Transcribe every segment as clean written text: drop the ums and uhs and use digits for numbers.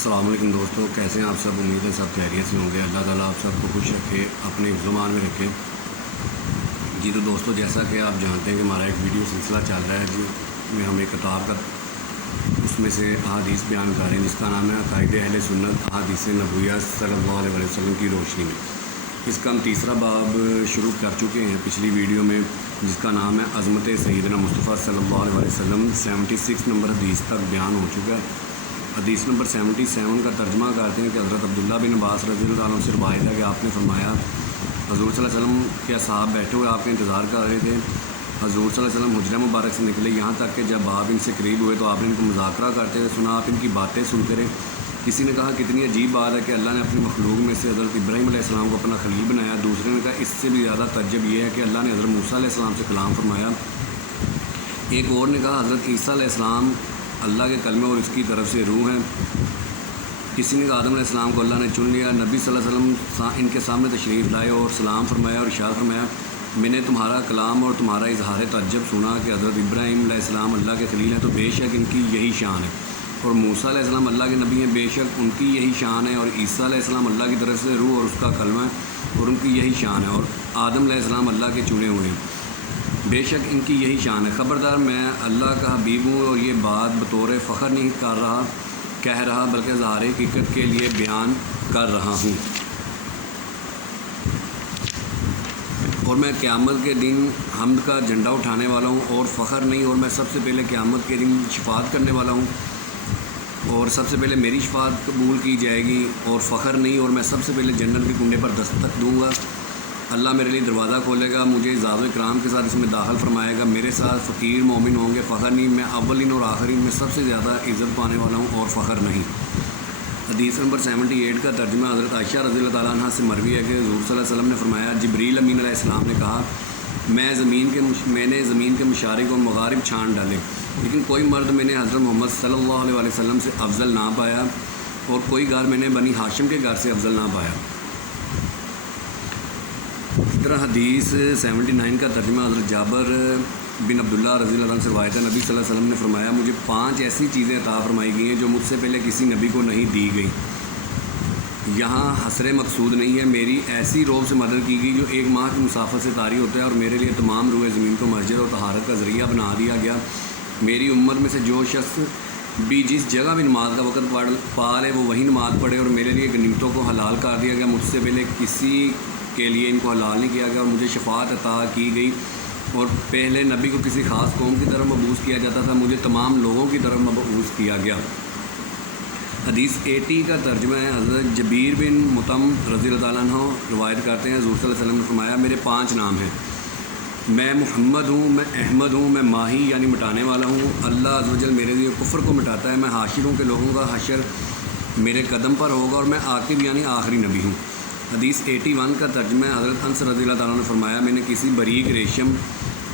السلام علیکم دوستو، کیسے ہیں آپ سب؟ امید ہے سب خیریت سے ہوں گے۔ اللہ تعالیٰ آپ سب کو خوش رکھے، اپنے زمان میں رکھے۔ جی تو دوستو، جیسا کہ آپ جانتے ہیں کہ ہمارا ایک ویڈیو سلسلہ چل رہا ہے جس میں ہم ایک کتاب کا اس میں سے احادیث بیان کر رہے ہیں جس کا نام ہے عقائد اہل سنت احادیث نبویہ صلی اللہ علیہ وسلم کی روشنی میں۔ اس کا ہم تیسرا باب شروع کر چکے ہیں پچھلی ویڈیو میں، جس کا نام ہے عظمت سیدنا مصطفیٰ صلی اللہ علیہ وسلم۔ 76 نمبر حدیث تک بیان ہو چکا ہے۔ حدیث نمبر 77 کا ترجمہ کرتے ہیں کہ حضرت عبداللہ بن عباس رضی اللہ عنہ سے روایت ہے کہ آپ نے فرمایا، حضور صلی اللہ علیہ وسلم کے اصحاب بیٹھے ہوئے آپ کا انتظار کر رہے تھے۔ حضور صلی اللہ علیہ وسلم حجرہ مبارک سے نکلے، یہاں تک کہ جب آپ ان سے قریب ہوئے تو آپ نے ان کو مذاکرہ کرتے ہوئے سنا، آپ ان کی باتیں سنتے رہے۔ کسی نے کہا کتنی عجیب بات ہے کہ اللہ نے اپنی مخلوق میں سے حضرت ابراہیم علیہ السلام کو اپنا خلیل بنایا۔ دوسرے نے کہا اس سے بھی زیادہ تعجب یہ ہے کہ اللہ نے حضرت موسیٰ علیہ السلام سے کلام فرمایا۔ ایک اور نے کہا حضرت عیسیٰ علیہ السلام اللہ کے کلمے اور اس کی طرف سے روح ہیں۔ کسی نے کہا آدم علیہ السلام کو اللہ نے چن لیا۔ نبی صلی اللہ علیہ وسلم ان کے سامنے تشریف لائے اور سلام فرمایا اور ارشاد فرمایا، میں نے تمہارا کلام اور تمہارا اظہار تعجب سنا کہ حضرت ابراہیم علیہ السلام اللہ کے خلیل ہیں، تو بے شک ان کی یہی شان ہے، اور موسیٰ علیہ السلام اللہ کے نبی ہیں، بے شک ان کی یہی شان ہے، اور عیسیٰ علیہ السلام اللہ کی طرف سے روح اور اس کا کلمہ ہے اور ان کی یہی شان ہے، اور آدم علیہ السلام اللہ کے چنے ہوئے ہیں، بے شک ان کی یہی شان ہے۔ خبردار، میں اللہ کا حبیب ہوں اور یہ بات بطور فخر نہیں کہہ رہا بلکہ اظہار حقیقت کے لیے بیان کر رہا ہوں، اور میں قیامت کے دن حمد کا جھنڈا اٹھانے والا ہوں اور فخر نہیں، اور میں سب سے پہلے قیامت کے دن شفاعت کرنے والا ہوں اور سب سے پہلے میری شفاعت قبول کی جائے گی، اور فخر نہیں، اور میں سب سے پہلے جنت کے کنڈے پر دستک دوں گا۔ اللہ میرے لیے دروازہ کھولے گا، مجھے اعزاز و اکرام کے ساتھ اس میں داخل فرمائے گا، میرے ساتھ فقیر مومن ہوں گے، فخر نہیں، میں اولین اور آخرین میں سب سے زیادہ عزت پانے والا ہوں اور فخر نہیں۔ حدیث نمبر 78 کا ترجمہ حضرت عائشہ رضی اللہ تعالیٰ عنہ سے مروی ہے کہ حضور صلی اللہ علیہ وسلم نے فرمایا، جبریل امین علیہ السلام نے کہا، میں نے زمین کے مشارق اور مغارب چھان ڈالے، لیکن کوئی مرد میں نے حضرت محمد صلی اللہ علیہ وسلم سے افضل نہ پایا، اور کوئی گھر میں نے بنی ہاشم کے گھر سے افضل نہ پایا۔ اس طرح حدیث 79 کا ترجمہ حضرت جابر بن عبداللہ رضی اللہ عنہ سے روایت ہے، نبی صلی اللہ علیہ وسلم نے فرمایا، مجھے 5 ایسی چیزیں عطا فرمائی گئی ہیں جو مجھ سے پہلے کسی نبی کو نہیں دی گئی۔ یہاں حسر مقصود نہیں ہے، میری ایسی روب سے مدد کی گئی جو 1 ماہ کی مسافت سے طاری ہوتا ہے، اور میرے لیے تمام روئے زمین کو مسجد اور طہارت کا ذریعہ بنا دیا گیا۔ میری امت میں سے جو شخص بھی جس جگہ بھی نماز کا وقت پا لے وہ وہی نماز پڑھے، اور میرے لیے غنیمتوں کو حلال کر دیا گیا، مجھ سے پہلے کسی کے لیے ان کو حلال نہیں کیا گیا، اور مجھے شفاعت عطا کی گئی، اور پہلے نبی کو کسی خاص قوم کی طرف مبعوث کیا جاتا تھا، مجھے تمام لوگوں کی طرف مبعوث کیا گیا۔ حدیث 80 کا ترجمہ ہے حضرت جبیر بن مطعم رضی اللہ تعالیٰ عنہ روایت کرتے ہیں، حضور صلی اللہ علیہ وسلم نے فرمایا، میرے 5 نام ہیں، میں محمد ہوں، میں احمد ہوں، میں ماہی یعنی مٹانے والا ہوں، اللہ عز و جل میرے لیے کفر کو مٹاتا ہے، میں حاشر ہوں کہ لوگوں کا حشر میرے قدم پر ہوگا، اور میں عاقب یعنی آخری نبی ہوں۔ حدیث 81 کا ترجمہ ہے حضرت انس رضی اللہ تعالیٰ نے فرمایا، میں نے کسی بریک ریشم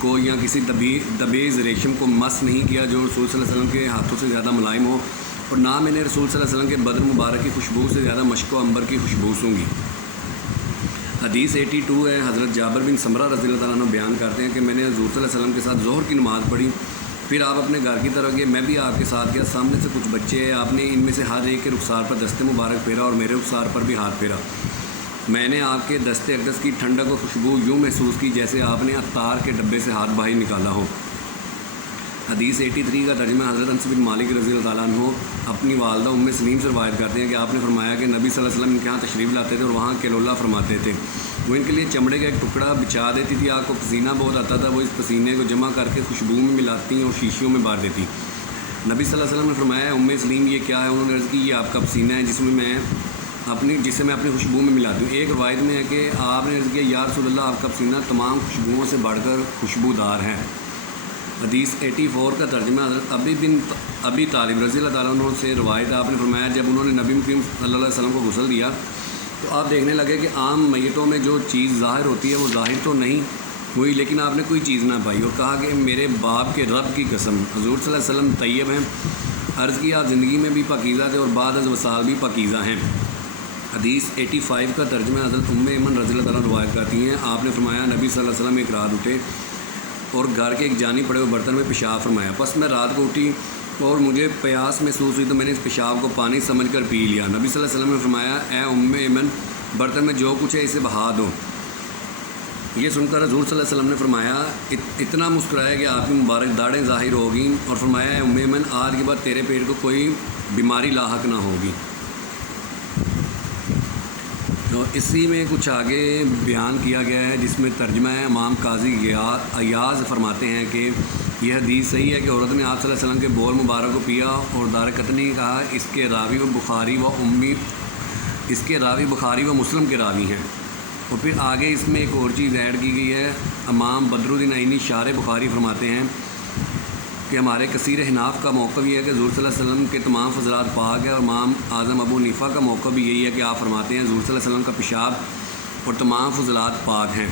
کو یا کسی دبیز ریشم کو مس نہیں کیا جو رسول صلی اللہ علیہ وسلم کے ہاتھوں سے زیادہ ملائم ہو، اور نہ میں نے رسول صلی اللہ علیہ وسلم کے بدن مبارک کی خوشبو سے زیادہ مشک و عنبر کی خوشبو سونگھی۔ حدیث 82 ہے حضرت جابر بن سمرہ رضی اللہ تعالیٰ عنہ بیان کرتے ہیں کہ میں نے حضور صلی اللہ علیہ وسلم کے ساتھ ظہر کی نماز پڑھی، پھر آپ اپنے گھر کی طرف گئے، میں بھی آپ کے ساتھ گیا، سامنے سے کچھ بچے ہیں، آپ نے ان میں سے ہر ایک کے رخسار پر دست مبارک پھیرا اور میرے رخسار پر بھی ہاتھ پھیرا، میں نے آپ کے دست اقدس کی ٹھنڈک و خوشبو یوں محسوس کی جیسے آپ نے عطار کے ڈبے سے ہاتھ باہر نکالا ہو۔ حدیث 83 کا ترجمہ حضرت انس بن مالک رضی اللہ تعالیٰ عنہ اپنی والدہ ام سلیم سے روایت کرتے ہیں کہ آپ نے فرمایا کہ نبی صلی اللہ علیہ وسلم ان کے یہاں تشریف لاتے تھے اور وہاں کلولہ فرماتے تھے، وہ ان کے لیے چمڑے کا ایک ٹکڑا بچھا دیتی تھی، آپ کو پسینہ بہت آتا تھا، وہ اس پسینے کو جمع کر کے خوشبو میں ملاتی اور شیشیوں میں بار دیتی۔ نبی صلی اللہ علیہ وسلم نے فرمایا، ام سلیم یہ کیا ہے؟ انہوں نے عرض کی، یہ آپ کا پسینہ ہے جسے میں اپنی خوشبو میں ملاتی ہوں۔ ایک روایت میں ہے کہ آپ نے عرض کیا، یا رسول اللہ، آپ کا پسینہ تمام خوشبوؤں سے بڑھ کر خوشبودار ہے۔ حدیث 84 کا ترجمہ حضرت ابی طالب رضی اللہ تعالیٰ عنہ سے روایت، آپ نے فرمایا، جب انہوں نے نبی کریم صلی اللہ علیہ وسلم کو غسل دیا تو آپ دیکھنے لگے کہ عام میتوں میں جو چیز ظاہر ہوتی ہے وہ ظاہر تو نہیں ہوئی، لیکن آپ نے کوئی چیز نہ پائی، اور کہا کہ میرے باپ کے رب کی قسم، حضور صلی اللہ علیہ وسلم طیب ہیں۔ عرض کیا، آپ زندگی میں بھی پاکیزہ تھے اور بعد از وصال بھی پاکیزہ ہیں۔ حدیث 85 کا ترجمہ حضرت ام ایمن رضی اللہ تعالیٰ روایت کرتی ہیں، آپ نے فرمایا، نبی صلی اللہ علیہ وسلم ایک رات اٹھے اور گھر کے ایک جانب پڑے ہوئے برتن میں پیشاب فرمایا، پس میں رات کو اٹھی اور مجھے پیاس محسوس ہوئی تو میں نے اس پیشاب کو پانی سمجھ کر پی لیا۔ نبی صلی اللہ علیہ وسلم نے فرمایا اے ام ایمن برتن میں جو کچھ ہے اسے بہا دو۔ یہ سن کر حضور صلی اللہ علیہ وسلم نے فرمایا اتنا مسکرایا کہ آپ کی مبارک داڑھیں ظاہر ہوگی اور فرمایا اے ام ایمن آج کے بعد تیرے پیٹ کو کوئی بیماری لاحق نہ ہوگی۔ تو اسی میں کچھ آگے بیان کیا گیا ہے جس میں ترجمہ ہے امام قاضی ایاز فرماتے ہیں کہ یہ حدیث صحیح ہے کہ عورت نے آپ صلی اللہ علیہ وسلم کے بول مبارک کو پیا اور دارقطنی نے کہا اس کے راوی بخاری و مسلم کے راوی ہیں۔ اور پھر آگے اس میں ایک اور چیز ایڈ کی گئی ہے۔ امام بدر الدین عینی شارح بخاری فرماتے ہیں کہ ہمارے کثیر حناف کا موقع بھی ہے کہ حضور صلی اللہ علیہ وسلم کے تمام فضلات پاک ہے، اور امام اعظم ابو حنیفہ کا موقع بھی یہی ہے کہ آپ فرماتے ہیں حضور صلی اللہ علیہ وسلم کا پیشاب اور تمام فضلات پاک ہیں۔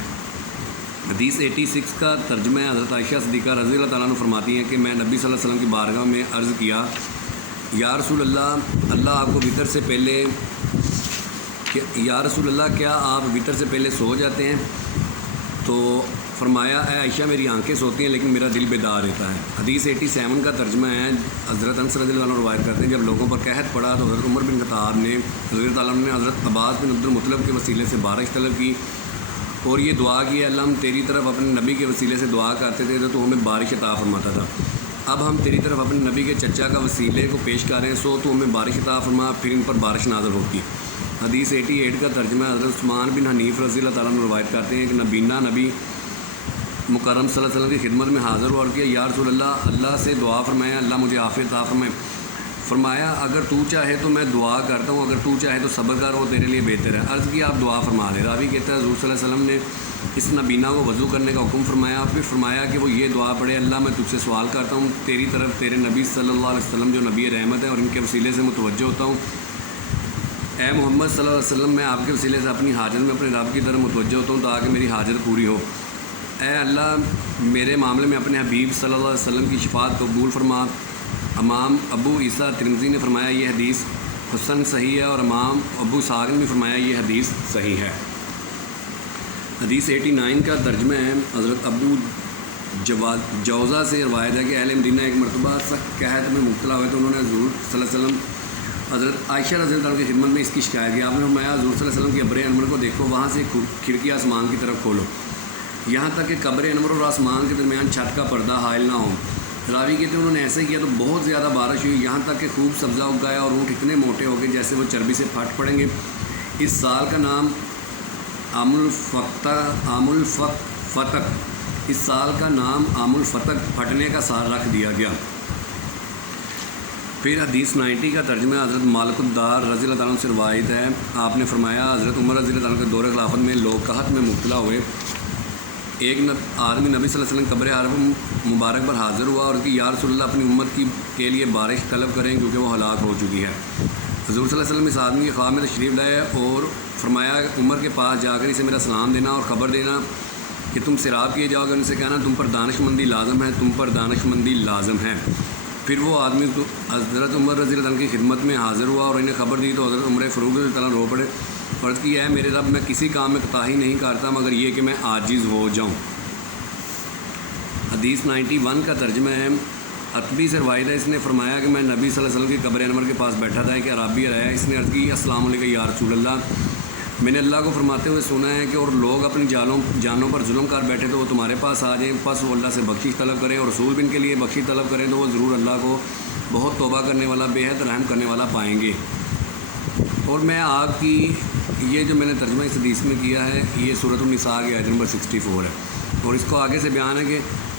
حدیث 86 کا ترجمہ ہے حضرت عائشہ صدیقہ رضی اللہ تعالیٰ عنہ فرماتی ہیں کہ میں نبی صلی اللہ علیہ وسلم کی بارگاہ میں عرض کیا یا رسول اللہ آپ کو وطر سے پہلے یا رسول اللہ کیا آپ وطر سے پہلے سو جاتے ہیں؟ تو فرمایا اے عائشہ میری آنکھیں سوتی ہیں لیکن میرا دل بیدار رہتا ہے۔ حدیث 87 کا ترجمہ ہے حضرت انس رضی اللہ عنہ روایت کرتے ہیں جب لوگوں پر قحط پڑا تو حضرت عمر بن خطاب نے رضی اللہ عنہ نے حضرت عباس بن عبد المطلب کے وسیلے سے بارش طلب کی اور یہ دعا کی اللہ ہم تیری طرف اپنے نبی کے وسیلے سے دعا کرتے تھے تو ہمیں بارش عطا فرماتا تھا، اب ہم تیری طرف اپنے نبی کے چچا کا وسیلے کو پیش کر رہے ہیں سو تو ہمیں بارش عطا فرما، پھر ان پر بارش نازل ہوتی۔ حدیث 88 کا ترجمہ حضرت عثمان بن حنیف رضی اللہ تعالیٰ عنہ روایت کرتے ہیں کہ نبینا نبی مکرم صلی اللہ علیہ وسلم کی خدمت میں حاضر ہوا اور کیا یا رسول اللہ سے دعا فرمایا اللہ مجھے عافیت عطا فرمائے۔ فرمایا اگر تو چاہے تو میں دعا کرتا ہوں، اگر تو چاہے تو صبر کر، وہ تیرے لیے بہتر ہے۔ عرض کی آپ دعا فرما لے۔ راوی کہتا ہے حضور صلی اللہ علیہ وسلم نے اس نبینا کو وضو کرنے کا حکم فرمایا، پھر فرمایا کہ وہ یہ دعا پڑھے اللہ میں تجھ سے سوال کرتا ہوں تیری طرف تیرے نبی صلی اللہ علیہ وسلم جو نبی رحمت ہے اور ان کے وسیلے سے متوجہ ہوتا ہوں۔ اے محمد صلی اللہ علیہ وسلم میں آپ کے وسیلے سے اپنی حاجت میں اپنے رب کی طرف متوجہ ہوتا ہوں تاکہ میری حاجت پوری ہو۔ اے اللہ میرے معاملے میں اپنے حبیب صلی اللہ علیہ وسلم کی شفاعت قبول فرما۔ امام ابو عیسیٰ ترمذی نے فرمایا یہ حدیث حسن صحیح ہے، اور امام ابو اسحاق نے بھی فرمایا یہ حدیث صحیح ہے۔ حدیث 89 کا ترجمہ ہے حضرت ابو جوزہ سے روایت ہے کہ اہل مدینہ ایک مرتبہ سخت قحط میں مبتلا ہوئے تو انہوں نے حضور صلی اللہ علیہ وسلم حضرت عائشہ رضی اللہ عنہ کی خدمت میں اس کی شکایت کی۔ آپ نے فرمایا حضور صلی اللہ علیہ وسلم کی قبر انور کو دیکھو، وہاں سے کھڑکی آسمان کی طرف کھولو یہاں تک کہ قبر انور اور آسمان کے درمیان چھت کا پردہ حائل نہ ہو۔ راوی کہتے ہیں انہوں نے ایسے کیا تو بہت زیادہ بارش ہوئی یہاں تک کہ خوب سبزہ اگ گیا اور اونٹ اتنے موٹے ہو گئے جیسے وہ چربی سے پھٹ پڑیں گے۔ اس سال کا نام عام الفتق اس سال کا نام عام الفتق پھٹنے کا سال رکھ دیا گیا۔ پھر حدیث 90 کا ترجمہ حضرت مالک الدار رضی اللہ تعالیٰ عنہ سے روایت ہے آپ نے فرمایا حضرت عمر رضی اللہ تعالیٰ عنہ کے دور خلافت میں لوگ قحط میں مبتلا ہوئے، ایک آدمی نبی صلی اللہ علیہ وسلم قبر حرم مبارک پر حاضر ہوا اور کہ یا رسول اللہ اپنی امت کے لیے بارش طلب کریں کیونکہ وہ ہلاک ہو چکی ہے۔ حضور صلی اللہ علیہ وسلم اس آدمی کے خواب میں تشریف لائے اور فرمایا عمر کے پاس جا کر اسے میرا سلام دینا اور خبر دینا کہ تم سیراب کیے جاؤ گے، ان سے کہنا تم پر دانش مندی لازم ہے، تم پر دانش مندی لازم ہے۔ پھر وہ آدمی حضرت عمر رضی اللہ عنہ کی خدمت میں حاضر ہوا اور انہیں خبر دی تو حضرت عمر فاروق رضی اللہ عنہ رو پڑے، عرض کی ہے میرے رب میں کسی کام میں کوتاہی نہیں کرتا مگر یہ کہ میں عاجز ہو جاؤں۔ حدیث 91 کا ترجمہ ہے عتبی سے روایت ہے اس نے فرمایا کہ میں نبی صلی اللہ علیہ وسلم کی قبر انور کے پاس بیٹھا تھا کہ عرابی آیا، اس نے عرض کی السلام علیکم یا رسول اللہ، میں نے اللہ کو فرماتے ہوئے سنا ہے کہ اور لوگ اپنی جانوں پر ظلم کر بیٹھے تو وہ تمہارے پاس آ جائیں، پس وہ اللہ سے بخشش طلب کریں اور رسول بھی ان کے لیے بخشش طلب کریں تو وہ ضرور اللہ کو بہت توبہ کرنے والا بے حد رحم کرنے والا پائیں گے۔ اور میں آپ کی یہ جو میں نے ترجمہ اس حدیث میں کیا ہے یہ سورۃ النساء کی آیت نمبر 64 ہے، اور اس کو آگے سے بیان ہے کہ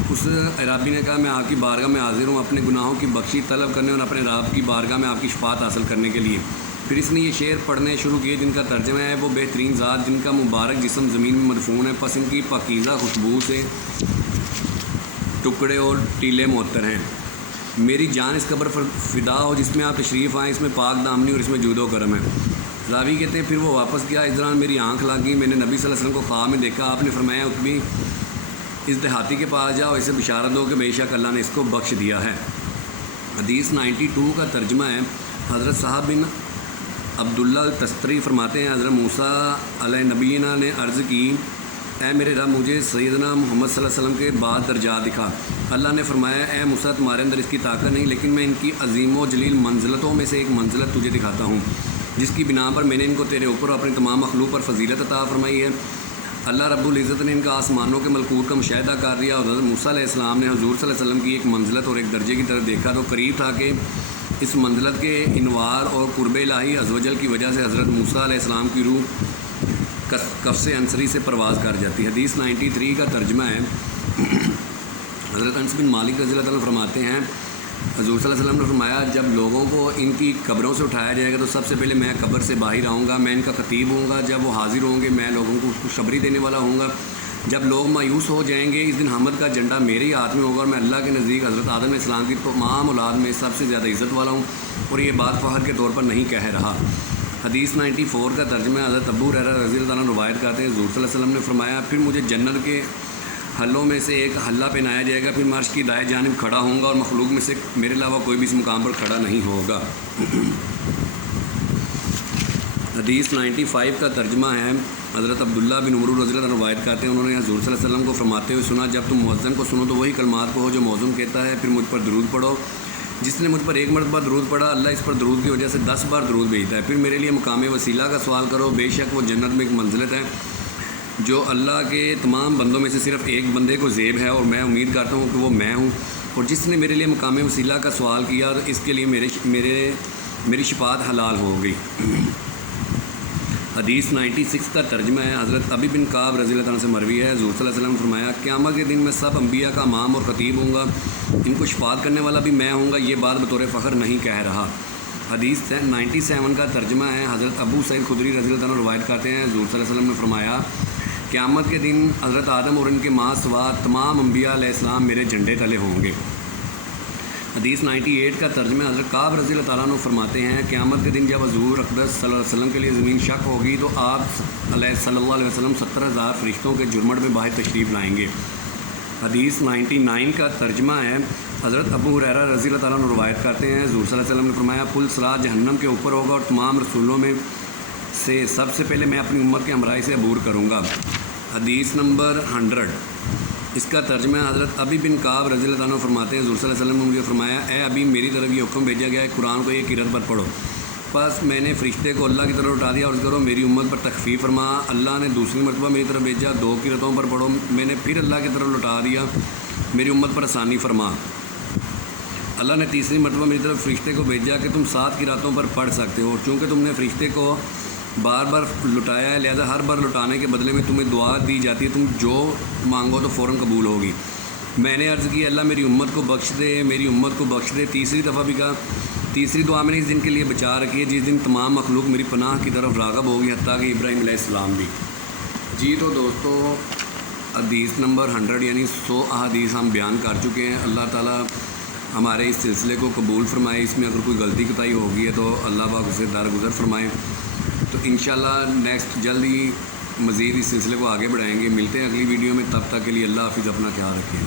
اس عرابی نے کہا میں آپ کی بارگاہ میں حاضر ہوں اپنے گناہوں کی بخشش طلب کرنے اور اپنے رب کی بارگاہ میں آپ کی شفاعت حاصل کرنے کے لیے۔ پھر اس نے یہ شعر پڑھنے شروع کیے جن کا ترجمہ ہے وہ بہترین ذات جن کا مبارک جسم زمین میں مدفون ہے، پس ان کی پاکیزہ خوشبو سے ٹکڑے اور ٹیلے معطر ہیں، میری جان اس قبر پر فدا ہو جس میں آپ تشریف آئیں، اس میں پاک دامنی اور اس میں جود و کرم ہے۔ راوی کہتے ہیں پھر وہ واپس گیا، اس دوران میری آنکھ لگ گئی، میں نے نبی صلی اللہ علیہ وسلم کو خواب میں دیکھا، آپ نے فرمایا عتبی اس دیہاتی کے پاس جاؤ اسے بشارت دو کہ بے شک اللہ نے اس کو بخش دیا ہے۔ حدیث 92 کا ترجمہ ہے حضرت صاحب بن عبداللہ التستری فرماتے ہیں حضرت موسیٰ علیہ نبینا نے عرض کی اے میرے رب مجھے سیدنا محمد صلی اللہ علیہ وسلم کے بعد درجات دکھا۔ اللہ نے فرمایا اے موسیٰ تمہارے اندر اس کی طاقت نہیں، لیکن میں ان کی عظیم و جلیل منزلتوں میں سے ایک منزلت تجھے دکھاتا ہوں، جس کی بنا پر میں نے ان کو تیرے اوپر اپنی تمام مخلوق پر فضیلت عطا فرمائی ہے۔ اللہ رب العزت نے ان کا آسمانوں کے ملکوت کا مشاہدہ کر دیا، اور حضرت موسیٰ علیہ السلام نے حضور صلی اللہ علیہ وسلم کی ایک منزلت اور ایک درجے کی طرف دیکھا تو قریب تھا کہ اس منزلت کے انوار اور قرب الہی عز و جل کی وجہ سے حضرت موسیٰ علیہ السلام کی روح کفس عنصری سے پرواز کر جاتی۔ حدیث 93 کا ترجمہ ہے، حضرت انس بن مالک رضی اللہ عنہ فرماتے ہیں حضور صلی اللہ علیہ وسلم نے فرمایا جب لوگوں کو ان کی قبروں سے اٹھایا جائے گا تو سب سے پہلے میں قبر سے باہر آؤں گا، میں ان کا خطیب ہوں گا، جب وہ حاضر ہوں گے میں لوگوں کو خوشخبری دینے والا ہوں گا، جب لوگ مایوس ہو جائیں گے اس دن حمد کا جھنڈا میرے ہی ہاتھ میں ہوگا، اور میں اللہ کے نزدیک حضرت آدم علیہ السلام کی تمام اولاد میں سب سے زیادہ عزت والا ہوں، اور یہ بات فخر کے طور پر نہیں کہہ رہا۔ حدیث 94 کا ترجمہ حضرت ابو ہریرہ رضی اللہ عنہ روایت کرتے ہیں حضور صلی اللہ علیہ وسلم نے فرمایا پھر مجھے جنت کے حلوں میں سے ایک حلہ پہنایا جائے گا، پھر میں عرش کی دائیں جانب کھڑا ہوں گا اور مخلوق میں سے میرے علاوہ کوئی بھی اس مقام پر کھڑا نہیں ہوگا۔ حدیث 95 کا ترجمہ ہے، حضرت عبداللہ بن عمر رضی اللہ عنہ روایت کرتے ہیں انہوں نے حضور صلی اللہ علیہ وسلم کو فرماتے ہوئے سنا جب تم مؤذن کو سنو تو وہی کلمات کہو جو مؤذن کہتا ہے، پھر مجھ پر درود پڑھو، جس نے مجھ پر ایک مرتبہ درود پڑھا اللہ اس پر درود کی وجہ سے 10 بار درود بھیجتا ہے، پھر میرے لیے مقام وسیلہ کا سوال کرو، بے شک وہ جنت میں ایک منزلت ہے جو اللہ کے تمام بندوں میں سے صرف ایک بندے کو زیب ہے، اور میں امید کرتا ہوں کہ وہ میں ہوں، اور جس نے میرے لیے مقام وسیلہ کا سوال کیا تو اس کے لیے میری شفاعت حلال ہو گئی۔ حدیث 96 کا ترجمہ ہے، حضرت ابی بن کعب رضی اللہ عنہ سے مروی ہے حضور صلی اللہ علیہ وسلم نے فرمایا قیامت کے دن میں سب انبیاء کا امام اور خطیب ہوں گا، ان کو شفاعت کرنے والا بھی میں ہوں گا، یہ بات بطور فخر نہیں کہہ رہا۔ حدیث 97 کا ترجمہ ہے، حضرت ابو سعید خدری رضی اللہ عنہ روایت کرتے ہیں حضور صلی اللہ علیہ وسلم نے فرمایا قیامت کے دن حضرت آدم اور ان کے ماں سوا تمام انبیاء علیہ السلام میرے جھنڈے تلے ہوں گے۔ حدیث 98 کا ترجمہ حضرت کعب رضی اللہ تعالیٰ عنہ فرماتے ہیں قیامت کے دن جب حضور اقدس صلی اللہ علیہ وسلم کے لیے زمین شق ہوگی تو آپ صلی اللہ علیہ وسلم 70,000 فرشتوں کے جرمٹ میں باہر تشریف لائیں گے۔ حدیث 99 کا ترجمہ ہے، حضرت ابو ہریرہ رضی اللہ تعالیٰ عنہ روایت کرتے ہیں حضور صلی اللہ علیہ وسلم نے فرمایا پل صراط جہنم کے اوپر ہوگا اور تمام رسولوں میں سے سب سے پہلے میں اپنی امت کے ہمراہی سے عبور کروں گا۔ حدیث نمبر 100 اس کا ترجمہ حضرت ابی بن کعب رضی اللہ عنہ فرماتے ہیں حضور صلی اللہ علیہ وسلم نے مجھے فرمایا اے ابی میری طرف یہ حکم بھیجا گیا ہے قرآن کو ایک قرأت پر پڑھو، بس میں نے فرشتے کو اللہ کی طرف اٹھا دیا اور کرو میری امت پر تخفیف فرما۔ اللہ نے دوسری مرتبہ میری طرف بھیجا 2 قرأتوں پر پڑھو، میں نے پھر اللہ کی طرف لوٹا دیا میری امت پر آسانی فرما۔ اللہ نے تیسری مرتبہ میری طرف فرشتے کو بھیجا کہ تم 7 قرأتوں پر پڑھ سکتے ہو، چونکہ تم نے فرشتے کو بار بار لٹایا ہے لہذا ہر بار لٹانے کے بدلے میں تمہیں دعا دی جاتی ہے، تم جو مانگو تو فوراً قبول ہوگی۔ میں نے عرض کی اللہ میری امت کو بخش دے، میری امت کو بخش دے۔ تیسری دفعہ بھی کہا، تیسری دعا میں نے اس دن کے لیے بچا رکھی ہے جس دن تمام مخلوق میری پناہ کی طرف راغب ہوگی، حتیٰ کہ ابراہیم علیہ السلام بھی۔ جی تو دوستو حدیث نمبر 100 یعنی 100 احادیث ہم بیان کر چکے ہیں۔ اللہ تعالیٰ ہمارے اس سلسلے کو قبول فرمائے، اس میں اگر کوئی غلطی کوتاہی ہوگی ہے تو اللہ پاک اسے درگزر فرمائے۔ تو انشاءاللہ نیکسٹ جلد ہی مزید اس سلسلے کو آگے بڑھائیں گے۔ ملتے ہیں اگلی ویڈیو میں، تب تک کے لیے اللہ حافظ، اپنا خیال رکھیں۔